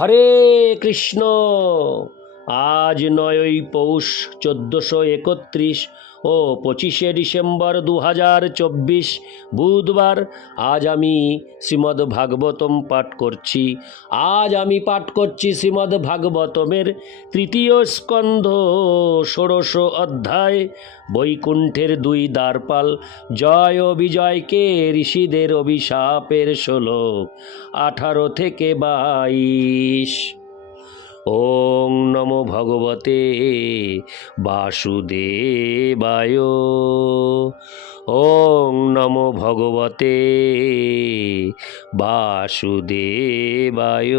হরে কৃষ্ণ। আজ নয়ই পৌষ চোদ্দশো একত্রিশ। ও পঁচিশে ডিসেম্বর দু হাজার চব্বিশ বুধবার, আজ আমি শ্রীমদ্ ভাগবতম পাঠ করছি। আজ আমি পাঠ করছি শ্রীমদ্ ভাগবতমের তৃতীয় স্কন্ধ, ষোড়শ অধ্যায়, বৈকুণ্ঠের দুই দ্বারপাল, জয় ও বিজয়কে ঋষিদের অভিশাপের শ্লোক, আঠারো থেকে বাইশ। ওং নমো ভগবতে বাসুদেবায়। ওং নমো ভগবতে বাসুদেবায়।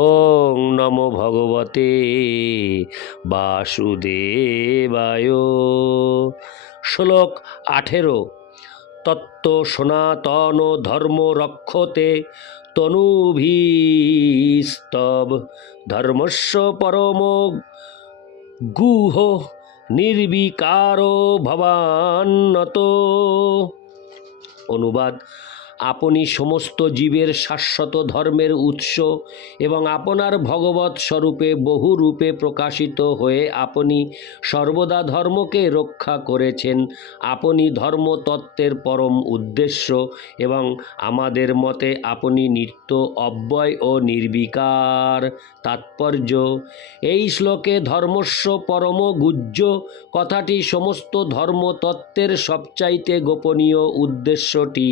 ওং নমো ভগবতে বাসুদেবায়। শ্লোক আঠেরো। তত্ত্ব সনাতন ধর্ম রক্ষতে তনুভীস্তব ধর্মস্য পরম গুহ নির্বিকার ভবান্নত। অনুবাদ আপনি সমস্ত জীবের শাশ্বত ধর্মের উৎস এবং আপনার ভগবৎ স্বরূপে বহু রূপে প্রকাশিত হয়ে আপনি সর্বদা ধর্মকে রক্ষা করেছেন। আপনি ধর্মতত্ত্বের পরম উদ্দেশ্য এবং আমাদের মতে আপনি নিত্য অব্যয় ও নির্বিকার তাৎপর্য। এই শ্লোকে ধর্মস্ব পরম গুজ্জ কথাটি সমস্ত ধর্মতত্ত্বের সবচাইতে গোপনীয় উদ্দেশ্যটি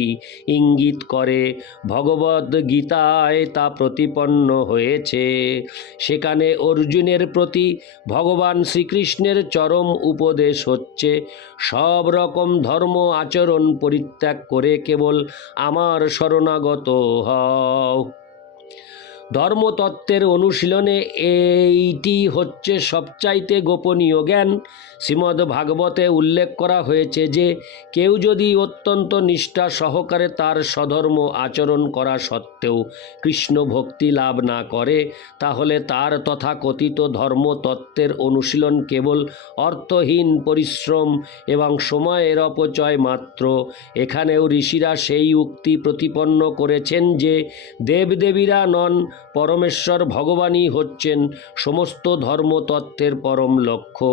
ইঙ্গিত করে। ভগবদ গীতায় তা প্রতিপন্ন হয়েছে। সেখানে অর্জুনের প্রতি ভগবান শ্রীকৃষ্ণের চরম উপদেশ হচ্ছে, সব রকম ধর্ম আচরণ পরিত্যাগ করে কেবল আমার শরণাগত হও। ধর্মতত্ত্বের অনুশীলনে এইটি হচ্ছে সবচাইতে গোপনীয় জ্ঞান। শ্রীমদ্ ভাগবতে উল্লেখ করা হয়েছে যে, কেউ যদি অত্যন্ত নিষ্ঠা সহকারে তার স্বধর্ম আচরণ করা সত্ত্বেও কৃষ্ণ ভক্তি লাভ না করে, তাহলে তার তথাকথিত ধর্মতত্ত্বের অনুশীলন কেবল অর্থহীন পরিশ্রম এবং সময়ের অপচয় মাত্র। এখানেও ঋষিরা সেই উক্তি প্রতিপন্ন করেছেন যে, দেবদেবীরা নন, পরমেশ্বর ভগবানই হচ্ছেন সমস্ত ধর্মতত্ত্বের পরম লক্ষ্য।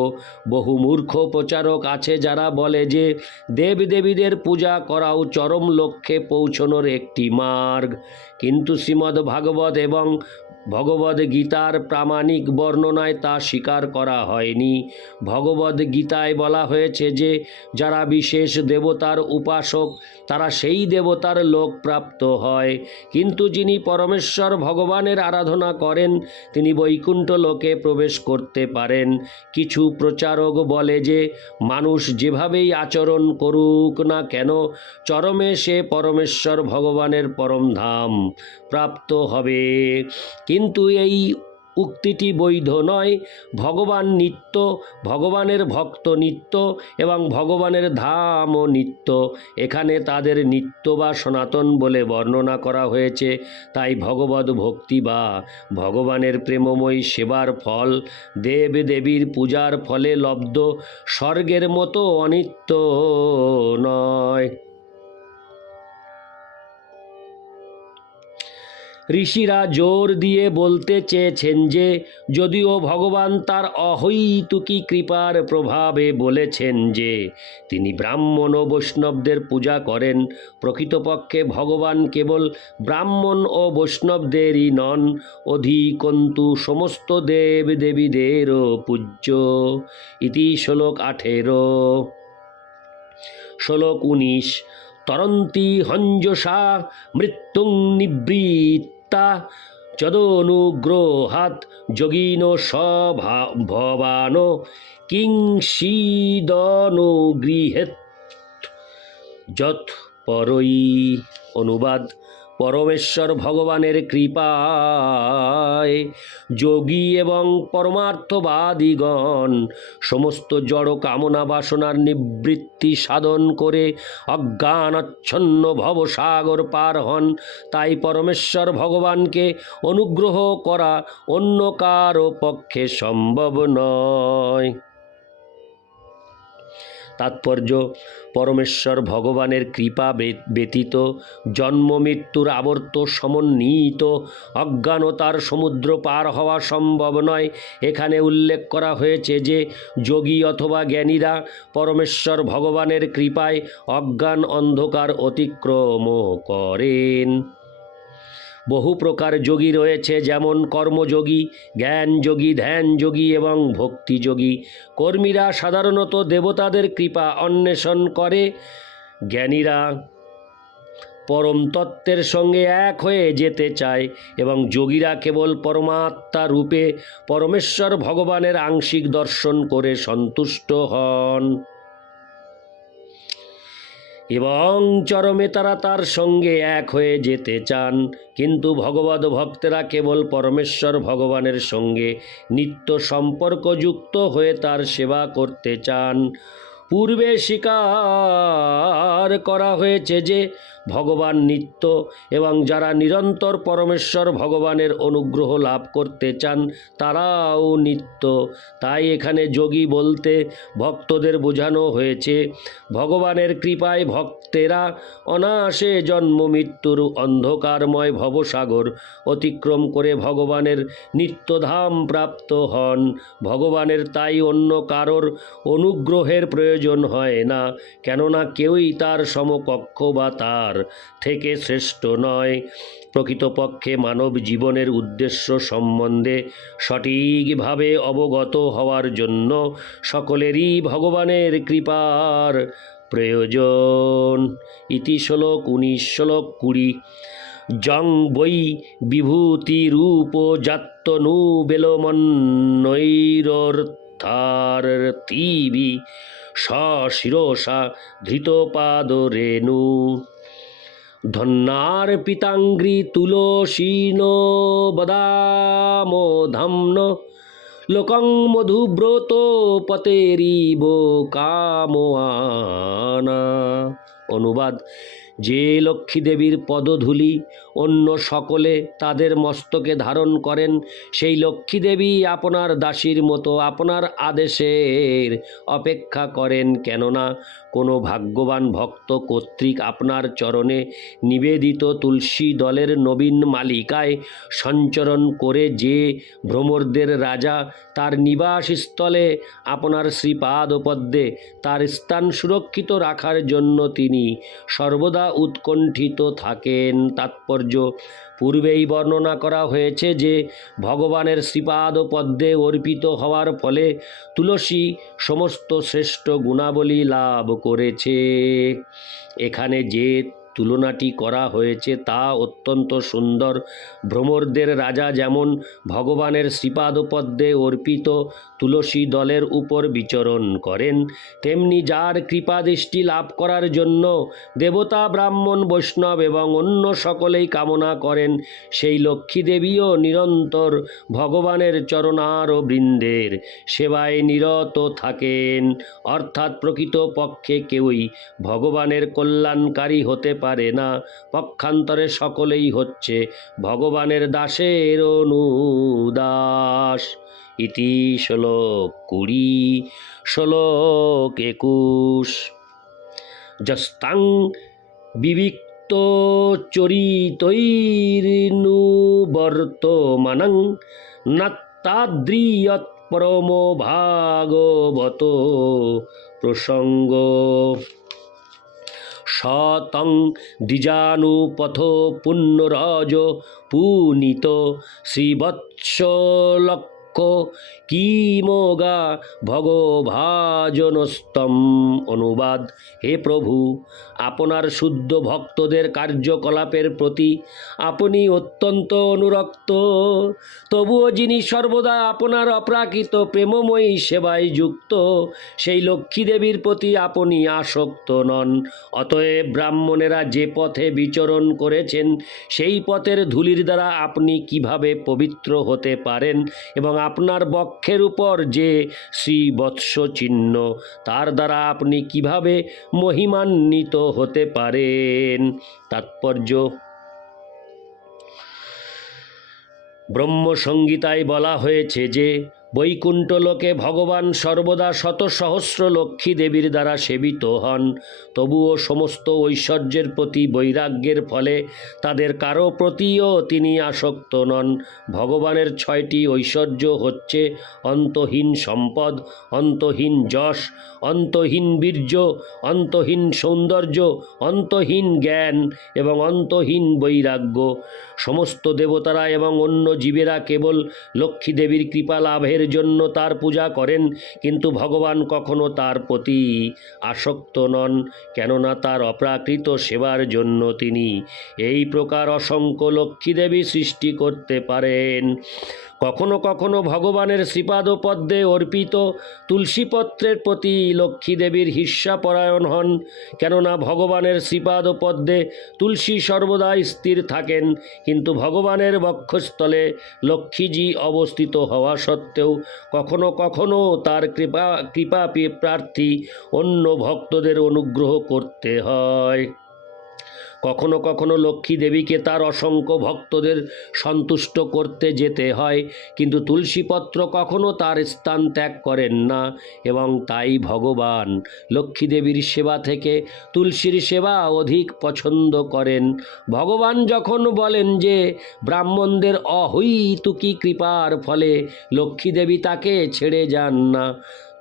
বহু মূর্খ প্রচারক আছে যারা বলে যে দেবদেবীদের পূজা করাও চরম লক্ষ্যে পৌঁছনোর একটি মার্গ। কিন্তু শ্রীমদ্ ভাগবত এবং ভগবদ গীতার প্রামাণিক বর্ণনায় তা স্বীকার করা হয়নি। ভগবদ গীতায় বলা হয়েছে যে, যারা বিশেষ দেবতার উপাসক, তারা সেই দেবতার লোক প্রাপ্ত হয়। কিন্তু যিনি পরমেশ্বর ভগবানের আরাধনা করেন, তিনি বৈকুণ্ঠ লোকে প্রবেশ করতে পারেন। কিছু প্রচারক বলে যে, মানুষ যেভাবেই আচরণ করুক না কেন, চরমে সে পরমেশ্বর ভগবানের পরম ধাম প্রাপ্ত হবে। কিন্তু এই উক্তিটি বৈধ নয়। ভগবান নিত্য, ভগবানের ভক্ত নিত্য এবং ভগবানের ধামও নিত্য। এখানে তাদের নিত্য বা সনাতন বলে বর্ণনা করা হয়েছে। তাই ভগবত ভক্তি বা ভগবানের প্রেমময়ী সেবার ফল, দেব দেবীর পূজার ফলে লব্ধ, স্বর্গের মতো অনিত্য নয়। ঋষিরা জোর দিয়ে বলতে চেয়েছেন যে, যদিও ভগবান তার অহৈতুকী কৃপার প্রভাবে বলেছেন যে, তিনি ব্রাহ্মণ ও বৈষ্ণবদের পূজা করেন, প্রকৃতপক্ষে ভগবান কেবল ব্রাহ্মণ ও বৈষ্ণবদেরই নন, অধিকন্তু সমস্ত দেব দেবীদেরও পূজ্য। ইতি শ্লোক আঠেরো। শ্লোক উনিশ। তরন্তি হঞ্জসা মৃত্যুং নিবৃত্তা যদনুগ্রহাত যোগিন সভবান কিংসিদনুগৃহেত যৎ পরই অনুবাদ। পরমেশ্বর ভগবানের কৃপায়। যোগী এবং পরমার্থবাদীগণ সমস্ত জড় কামনা বাসনার নিবৃত্তি সাধন করে অজ্ঞানাচ্ছন্ন ভবসাগর পার হন। তাই পরমেশ্বর ভগবানকে অনুগ্রহ করা অন্য কারও পক্ষে সম্ভব নয়। তাৎপর্য, পরমেশ্বর ভগবানের কৃপা ব্যতীত, জন্ম, মৃত্যুর আবর্ত সমন্বিত অজ্ঞানতার সমুদ্র পার হওয়া সম্ভব নয়। এখানে উল্লেখ করা হয়েছে যে, যোগী অথবা জ্ঞানীরা পরমেশ্বর ভগবানের কৃপায় অজ্ঞান অন্ধকার অতিক্রম করেন। বহু প্রকার যোগী রয়েছে, যেমন কর্মযোগী জ্ঞান যোগী ধ্যান যোগী এবং ভক্তিযোগী। কর্মীরা সাধারণত দেবতাদের কৃপা অন্বেষণ করে। জ্ঞানীরা পরম তত্ত্বের সঙ্গে এক হয়ে যেতে চায় এবং যোগীরা কেবল পরমাত্মা রূপে পরমেশ্বর ভগবানের আংশিক দর্শন করে সন্তুষ্ট হন। এবং চরমে তারা তার সঙ্গে এক হয়ে যেতে চান। কিন্তু ভগবত ভক্তেরা কেবল পরমেশ্বর ভগবানের সঙ্গে নিত্য সম্পর্কযুক্ত হয়ে তার সেবা করতে চান। পূর্বে স্বীকার করা হয়েছে যে ভগবান নিত্য এবং যারা নিরন্তর পরমেশ্বর ভগবানের অনুগ্রহ লাভ করতে চান, তারাও নিত্য। তাই এখানে যোগী বলতে ভক্তদের বোঝানো হয়েছে, ভগবানের কৃপায় ভক্তেরা অনায়াসে জন্ম মৃত্যুর অন্ধকারময় ভবসাগর অতিক্রম করে ভগবানের নিত্যধাম প্রাপ্ত হন। ভগবানের তাই অন্য কারোর অনুগ্রহের প্রয়োজন হয় না, কেননা কেউই তার সমকক্ষ বা তার থেকে শ্রেষ্ঠ নয়। প্রকৃতপক্ষে মানব জীবনের উদ্দেশ্য সম্বন্ধে সঠিকভাবে অবগত হওয়ার জন্য সকলেরই ভগবানের কৃপার প্রয়োজন। ইতি শ্লোক উনিশ শ্লোক কুড়ি। জং বৈ বিভূতি রূপ জাত্তনু বেলমন্নৈরর্থার তিবি সশিরসা ধৃতপাদ রেণু ধন্যার পিতাঙ্গ্রি তুলসীন বদাম ধাম্ন লোকং মধুব্রত পতেরিব কামোয়ানা। অনুবাদ যে লক্ষ্মী দেবীর পদধূলি অন্য সকলে তাদের মস্তকে ধারণ করেন। সেই লক্ষ্মী দেবী আপনার দাসীর মতো আপনার আদেশের অপেক্ষা করেন কেননা কোনো ভাগ্যবান ভক্ত কর্তৃক আপনার চরণে নিবেদিত তুলসী দলের নবীন মালিকায় সঞ্চরণ করে যে ভ্রমরদের রাজা তার নিবাসস্থলে আপনার শ্রীপাদ শ্রীপাদপদ্মে তার স্থান সুরক্ষিত রাখার জন্য তিনি সর্বদা উৎকণ্ঠিত থাকেন। তাৎপর্য পূর্বেই বর্ণনা করা হয়েছে যে, ভগবানের শ্রীপাদ পদ্মে অর্পিত হওয়ার ফলে তুলসী সমস্ত শ্রেষ্ঠ গুণাবলী লাভ করেছে। এখানে যে তুলনাটি করা হয়েছে তা অত্যন্ত সুন্দর। ভ্রমরদের রাজা যেমন ভগবানের শ্রীপাদপদ্মে অর্পিত তুলসী দলের উপর বিচরণ করেন, তেমনি যার কৃপাদৃষ্টি লাভ করার জন্য দেবতা ব্রাহ্মণ, বৈষ্ণব এবং অন্য সকলেই কামনা করেন, সেই লক্ষ্মী দেবীও নিরন্তর ভগবানের চরণার ও বৃন্দের সেবায় নিরত থাকেন। অর্থাৎ প্রকৃত পক্ষে কেউই ভগবানের কল্যাণকারী হতে পারে না। পক্ষান্তরে সকলেই হচ্ছে ভগবানের দাসের অনুদাস। ইতি শ্লোক কুড়ি, শ্লোক একুশ। যস্তাং বিবিক্ত চরিতৈর্নু বর্তমানং নাত্তাদ্রিয়ৎ পরম ভাগবত প্রসঙ্গ। শতং দ্বিজানুপথ পুণ্যরজ পুনিত শ্রীবৎসলক্ষ কিমোগা ভগভাজনস্তম? অনুবাদ। হে প্রভু, আপনার শুদ্ধ ভক্তদের কার্যকলাপের প্রতি আপনি অত্যন্ত অনুরক্ত। তবুও যিনি সর্বদা আপনার অপ্রাকৃত প্রেমময়ী সেবায় যুক্ত, সেই লক্ষ্মী দেবীর প্রতি আপনি আসক্ত নন। অতএব ব্রাহ্মণেরা যে পথে বিচরণ করেছেন, সেই পথের ধুলির দ্বারা আপনি কীভাবে পবিত্র হতে পারেন এবং আপনার বক্ষের উপর যে শ্রীবৎস চিহ্ন তার দ্বারা আপনি কীভাবে মহিমান্বিত হতে পারেন? তাৎপর্য ব্রহ্মসংগীতায় বলা হয়েছে যে বৈকুণ্ঠ লোকে ভগবান সর্বদা শত সহস্র লক্ষ্মী দেবীর দ্বারা সেবিত হন। তবুও সমস্ত ঐশ্বর্যের প্রতি বৈরাগ্যের ফলে তাদের কারও প্রতিও তিনি আসক্ত নন। ভগবানের ছয়টি ঐশ্বর্য হচ্ছে অন্তহীন সম্পদ, অন্তহীন যশ, অন্তহীন বীর্য, অন্তহীন সৌন্দর্য, অন্তহীন জ্ঞান এবং অন্তহীন বৈরাগ্য। সমস্ত দেবতারা এবং অন্য জীবেরা কেবল লক্ষ্মী দেবীর কৃপা লাভের জন্য তার পূজা করেন, কিন্তু ভগবান কখনো তার প্রতি আসক্ত নন, কেননা তার অপ্রাকৃত সেবার জন্য তিনি এই প্রকার অসংখ্য লক্ষ্মীদেবী সৃষ্টি করতে পারেন। কখনো কখনো ভগবানের শ্রীপাদ পদ্মে অর্পিত তুলসীপত্রের প্রতি লক্ষ্মী দেবীর হিস্যাপরায়ণ হন, কেননা ভগবানের শ্রীপাদ পদ্মে তুলসী সর্বদা স্থির থাকেন, কিন্তু ভগবানের বক্ষস্থলে লক্ষ্মীজি অবস্থিত হওয়া সত্ত্বেও কখনো কখনো তার কৃপা কৃপা প্রার্থী অন্য ভক্তদের অনুগ্রহ করতে হয়। কখনো কখনো লক্ষ্মী দেবীকে তার অসংখ্য ভক্তদের সন্তুষ্ট করতে যেতে হয়, কিন্তু তুলসীপত্র কখনো তার স্থান ত্যাগ করেন না এবং তাই ভগবান লক্ষ্মী দেবীর সেবা থেকে তুলসীর সেবা অধিক পছন্দ করেন। ভগবান যখন বলেন যে, ব্রাহ্মণদের অহৈতুকী কৃপার ফলে লক্ষ্মী দেবী তাকে ছেড়ে যান না।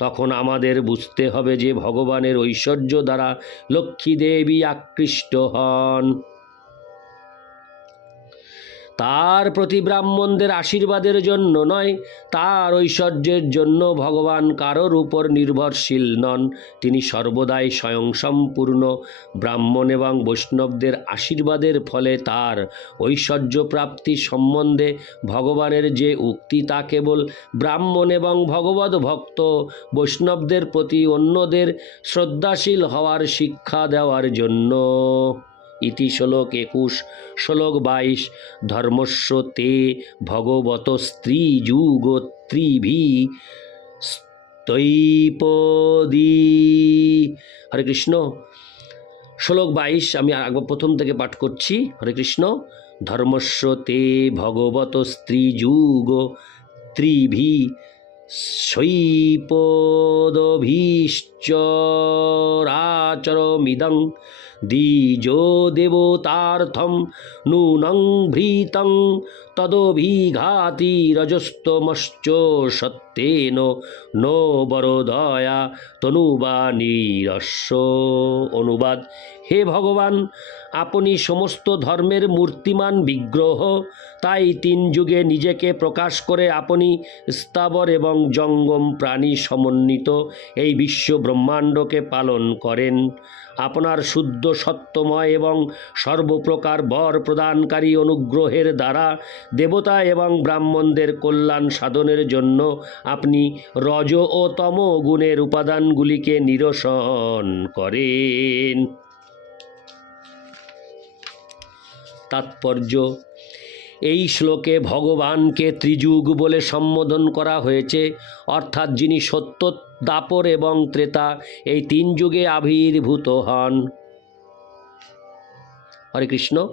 তখন আমাদের বুঝতে হবে যে ভগবানের ঐশ্বর্য দ্বারা লক্ষ্মী দেবী আকৃষ্ট হন। তার প্রতি ব্রাহ্মণদের আশীর্বাদের জন্য নয়, তার ঐশ্বর্যের জন্য ভগবান কারোর উপর নির্ভরশীল নন। তিনি সর্বদাই স্বয়ংসম্পূর্ণ। ব্রাহ্মণ এবং বৈষ্ণবদের আশীর্বাদের ফলে তার ঐশ্বর্য প্রাপ্তি সম্বন্ধে ভগবানের যে উক্তি তা কেবল ব্রাহ্মণ এবং ভগবত ভক্ত বৈষ্ণবদের প্রতি অন্যদের শ্রদ্ধাশীল হওয়ার শিক্ষা দেওয়ার জন্য। ইতি শ্লোক একুশ, শ্লোক বাইশ, ধর্মস্য তে ভগবত স্ত্রী যুগ ত্রিভি স্তৈপদী। হরে কৃষ্ণ। শ্লোক বাইশ, আমি প্রথম থেকে পাঠ করছি। হরে কৃষ্ণ। ধর্মস্য তে ভগবত স্ত্রী যুগ ত্রিভি শৈপদভীশ্চরাচরমিদং দ্বিজো দেবতার্থম নূনং ভৃতং তদভিঘাতি রজস্তমশ্চ সত্যেন নো বরদয়া তনুবা নিরস্য। অনুবাদ, হে ভগবান, আপনি সমস্ত ধর্মের মূর্তিমান বিগ্রহ, তাই তিন যুগে নিজেকে প্রকাশ করে আপনি স্থাবর এবং জঙ্গম প্রাণী সমন্বিত এই বিশ্ব ব্রহ্মাণ্ডকে পালন করেন। আপনার শুদ্ধ সত্যময় এবং সর্বপ্রকার বর প্রদানকারী অনুগ্রহের দ্বারা দেবতা এবং ব্রাহ্মণদের কল্যাণ সাধনের জন্য আপনি রজ ও তম গুণের উপাদানগুলিকে নিরসন করেন। তাৎপর্য, এই শ্লোকে ভগবানকে ত্রিযুগ বলে সম্বোধন করা হয়েছে, অর্থাৎ যিনি সত্য, দাপর এবং ত্রেতা, এই তিন যুগে আবির্ভূত হন। হরে কৃষ্ণ,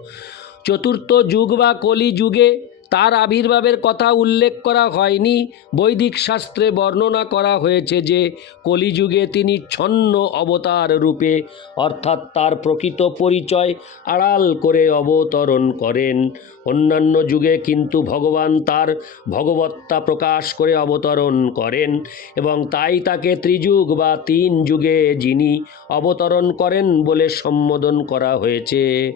চতুর্থ যুগ বা কলি যুগে তার আবির্ভাবের কথা উল্লেখ করা হয়নি। বৈদিক শাস্ত্রে বর্ণনা করা হয়েছে যে, কলিযুগে তিনি ছন্ন অবতার রূপে, অর্থাৎ তার প্রকৃত পরিচয় আড়াল করে অবতরণ করেন। অন্যান্য যুগে কিন্তু ভগবান তার ভগবত্তা প্রকাশ করে অবতরণ করেন এবং তাই তাকে ত্রিযুগ বা তিন যুগে যিনি অবতরণ করেন বলে সম্বোধন করা হয়েছে।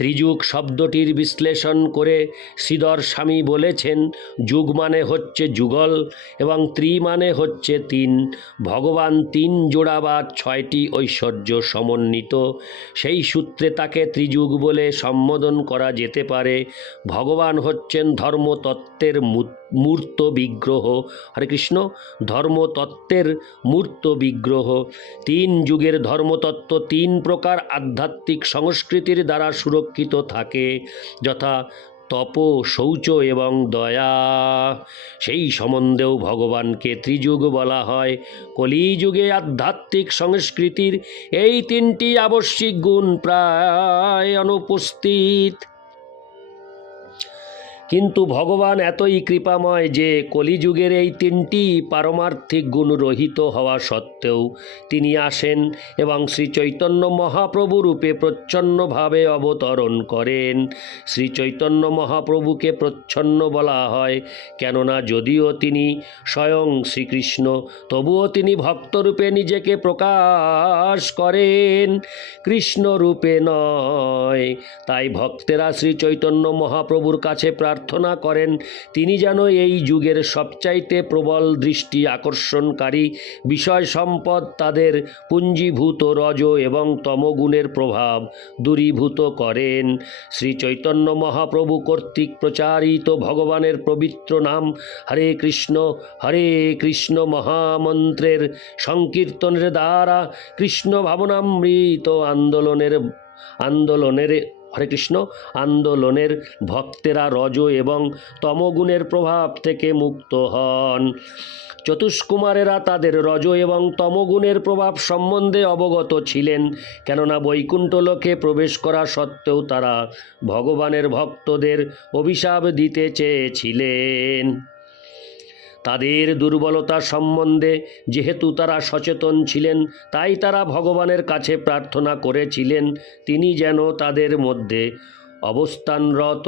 ত্রিযুগ শব্দটির বিশ্লেষণ করে শ্রীধর স্বামী বলেছেন, যুগ মানে হচ্ছে যুগল এবং ত্রি মানে হচ্ছে তিন। ভগবান তিন জোড়া বা ছয়টি ঐশ্বর্য সমন্বিত। সেই সূত্রে তাকে ত্রিযুগ বলে সম্বোধন করা যেতে পারে। ভগবান হচ্ছেন ধর্মতত্ত্বের মূ- মূর্ত বিগ্রহ হরে কৃষ্ণ, ধর্মতত্ত্বের মূর্ত বিগ্রহ তিন যুগের ধর্মতত্ত্ব তিন প্রকার আধ্যাত্মিক সংস্কৃতির দ্বারা সুরক্ষিত থাকে, যথা তপ, শৌচ এবং দয়া। সেই সম্বন্ধেও ভগবানকে ত্রিযুগ বলা হয়। কলিযুগে আধ্যাত্মিক সংস্কৃতির এই তিনটি আবশ্যিক গুণ প্রায় অনুপস্থিত। কিন্তু ভগবান এতই কৃপাময় যে কলিযুগের এই তিনটি পারমার্থিক গুণ রহিত হওয়া সত্ত্বেও তিনি আসেন এবং শ্রী চৈতন্য মহাপ্রভু রূপে প্রচ্ছন্নভাবে অবতরণ করেন। শ্রী চৈতন্য মহাপ্রভুকে প্রচ্ছন্ন বলা হয়, কেননা যদিও তিনি স্বয়ং শ্রীকৃষ্ণ, তবুও তিনি ভক্তরূপে নিজেকে প্রকাশ করেন। কৃষ্ণরূপে নয়, তাই ভক্তেরা শ্রী চৈতন্য মহাপ্রভুর কাছে প্রার্থনা করেন, তিনি যেন এই যুগের সবচাইতে প্রবল দৃষ্টি আকর্ষণকারী বিষয় সম্পদ তাদের পুঞ্জীভূত রজ এবং তমগুণের প্রভাব দূরীভূত করেন। শ্রী চৈতন্য মহাপ্রভু কর্তৃক প্রচারিত ভগবানের পবিত্র নাম হরে কৃষ্ণ হরে কৃষ্ণ মহামন্ত্রের সংকীর্তনের দ্বারা কৃষ্ণ ভাবনামৃত আন্দোলনের আন্দোলনের হরে কৃষ্ণ। আন্দোলনের ভক্তেরা রজ এবং তমগুণের প্রভাব থেকে মুক্ত হন। চতুষ্কুমারেরা তাদের রজ এবং তমগুণের প্রভাব সম্বন্ধে অবগত ছিলেন, কেননা বৈকুণ্ঠ লোকে প্রবেশ করা সত্ত্বেও তারা ভগবানের ভক্তদের অভিশাপ দিতে চেয়েছিলেন। তাদের দুর্বলতা সম্বন্ধে যেহেতু তারা সচেতন ছিলেন, তাই তারা ভগবানের কাছে প্রার্থনা করেছিলেন, তিনি যেন তাদের মধ্যে অবস্থানরত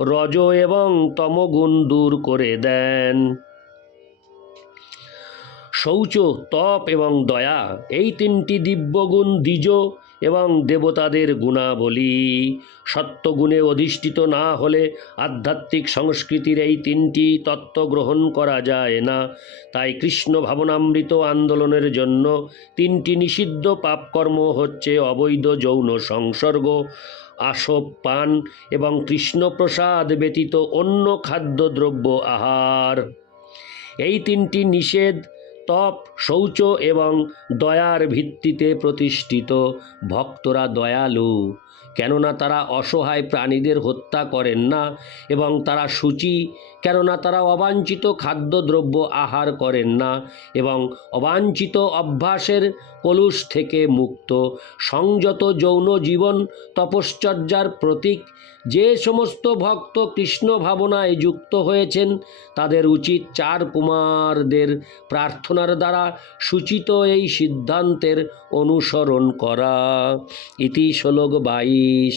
রজ এবং তমগুণ দূর করে দেন। শৌচ, তপ এবং দয়া, এই তিনটি দিব্যগুণ দ্বিজ এবং দেবতাদের গুণাবলী। সত্যগুণে অধিষ্ঠিত না হলে আধ্যাত্মিক সংস্কৃতির এই তিনটি তত্ত্ব গ্রহণ করা যায় না। তাই কৃষ্ণ ভাবনামৃত আন্দোলনের জন্য তিনটি নিষিদ্ধ পাপকর্ম হচ্ছে অবৈধ যৌন সংসর্গ, আসব পান এবং কৃষ্ণপ্রসাদ ব্যতীত অন্য খাদ্যদ্রব্য আহার। এই তিনটি নিষেধ তপ, শৌচ এবং দয়ার ভিত্তিতে প্রতিষ্ঠিত ভক্তরা দয়ালু। কেননা তারা অসহায় প্রাণীদের হত্যা করেন না এবং তারা সূচি কেননা তারা অবাঞ্ছিত খাদ্যদ্রব্য আহার করেন না এবং অবাঞ্ছিত অভ্যাসের কলুষ থেকে মুক্ত। সংযত যৌন জীবন তপশ্চর্যার প্রতীক, যে সমস্ত ভক্ত কৃষ্ণ ভাবনায় যুক্ত হয়েছেন, তাদের উচিত চার কুমারদের প্রার্থনার দ্বারা সূচিত এই সিদ্ধান্তের অনুসরণ করা। ইতি শ্লোক বাইশ।